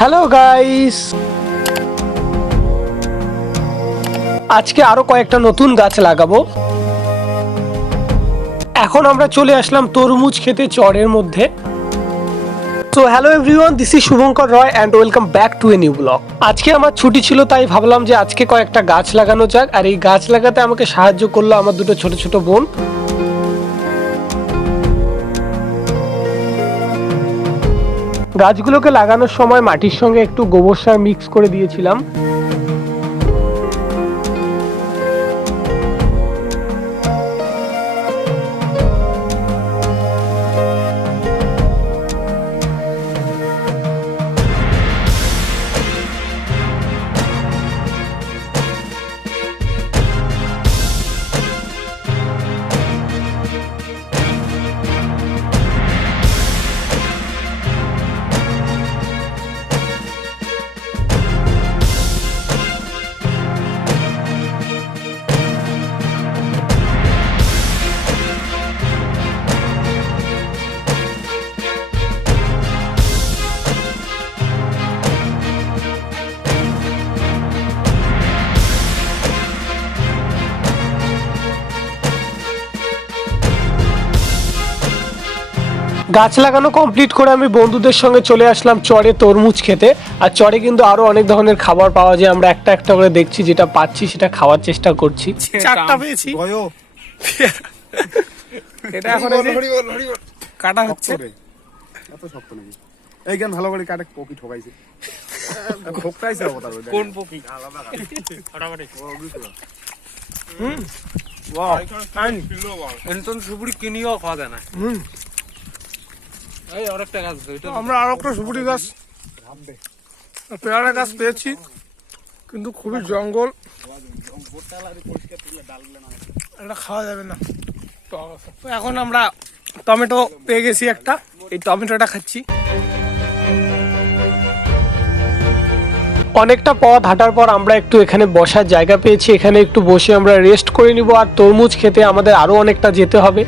Hello guys আজকে আরও কয়েকটা নতুন গাছ লাগাবো। এখন আমরা চলে আসলাম তরমুজ খেতে চরের মধ্যে। তো hello everyone this is Shubhankar Roy and welcome back to a new blog আজকে আমার ছুটি ছিল, তাই ভাবলাম যে আজকে কয়েকটা গাছ লাগানো যাক। আর এই গাছ লাগাতে আমাকে সাহায্য করল আমার দুটো ছোট ছোট বোন। গাছগুলোকে লাগানোর সময় মাটির সঙ্গে একটু গোবর সার মিক্স করে দিয়েছিলাম। গাছ লাগানো কমপ্লিট করে আমি বন্ধুদের সঙ্গে চলে আসলাম চরে তরমুজ খেতে। আর চরে কিন্তু আরও অনেক ধরনের খাবার পাওয়া যায়। আমরা একটা একটা করে দেখছি যেটা পাচ্ছি সেটা খাওয়ার চেষ্টা করছি। চারটা পেয়েছি। এটা এখন কাটা হচ্ছে। এত শক্ত নাকি এই জ্ঞান ভালো করে কাটে পকি ঠকাইছে। ঠকাইছে অবতার কোন পকি এনতন সুপুরি কিনিও খাওয়া যায় না। হুম। এই আরেকটা গাছ আছে, ওইটা আমরা আরও একটা সুপুরি গাছ পেয়ারা গাছ পেয়েছি কিন্তু খুবই জঙ্গল। এটা খাওয়া যাবে না। তো এখন আমরা টমেটো পেয়ে গেছি একটা এই টমেটোটা খাচ্ছি। অনেকটা পথ হাঁটার পর আমরা একটু এখানে বসার জায়গা পেয়েছি এখানে একটু বসে আমরা রেস্ট করে নিব আর তরমুজ খেতে আমাদের আরও অনেকটা যেতে হবে।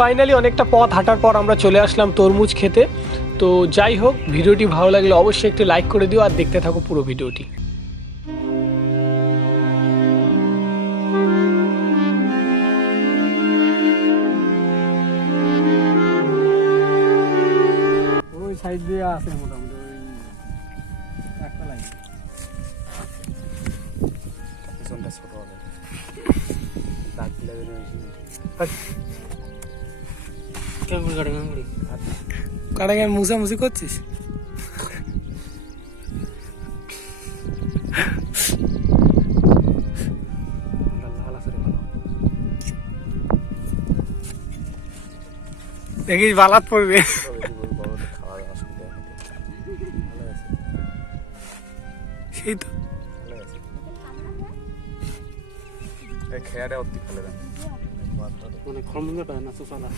ফাইনালি অনেকটা পথ হাঁটার পর আমরা চলে আসলাম তরমুজ খেতে। তো যাই হোক ভিডিওটি ভালো লাগলে অবশ্যই একটি লাইক করে দিও আর দেখতে থাকো পুরো ভিডিওটি। ওই সাইড দিয়ে আছে মোটামুটি একটা লাইন ছোট হবে। গাড়ি কাটাকে মুসামুসি করছিস? দেখিস বালাত পড়বে। সেই তো। খেয়ারে অতি ফেলে দেন মানে খরমুন্ডটা না সুসালা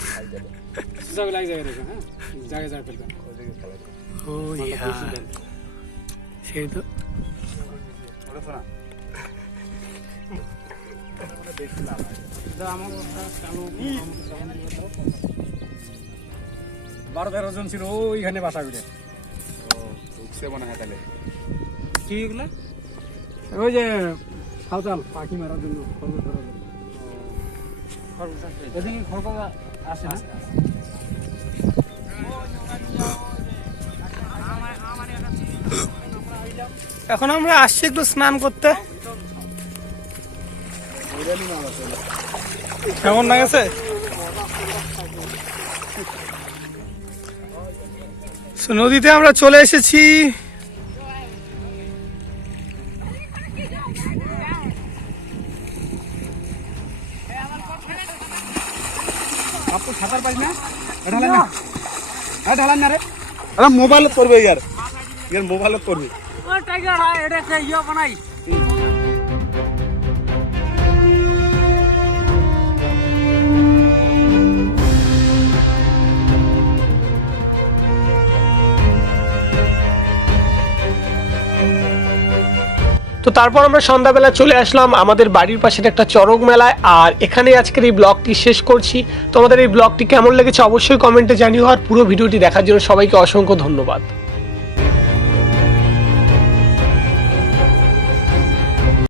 সুসা লাগ যায় রেখে হ্যাঁ? জায়গা যায় ফেলবেন ও ইয়া সেই তো। বারো তেরো জন ছিল ওইখানে বাসা করে। উঠছে মনে হয় তাহলে। কি ওই যে সাঁওতাল পাখি মারার জন্য। খরগোশ ধরার ওদিকে খরগোশ আসে না? এখন আমরা আসছি একটু স্নান করতে। কেমন লাগেছে? নদীতে আমরা চলে এসেছি। সাঁতার পাইস না। এটা না। এটা রে। মোবাইলে করবে ইয়ার। ইয়ার মোবাইলে করবে। তো তারপর আমরা সন্ধ্যাবেলা চলে আসলাম আমাদের বাড়ির পাশের একটা চরক মেলায়। আর এখানে আজকের এই ব্লগটি শেষ করছি। তোমাদের এই ব্লগটি কেমন লেগেছে অবশ্যই কমেন্টে জানিও। আর পুরো ভিডিওটি দেখার জন্য সবাইকে অসংখ্য ধন্যবাদ।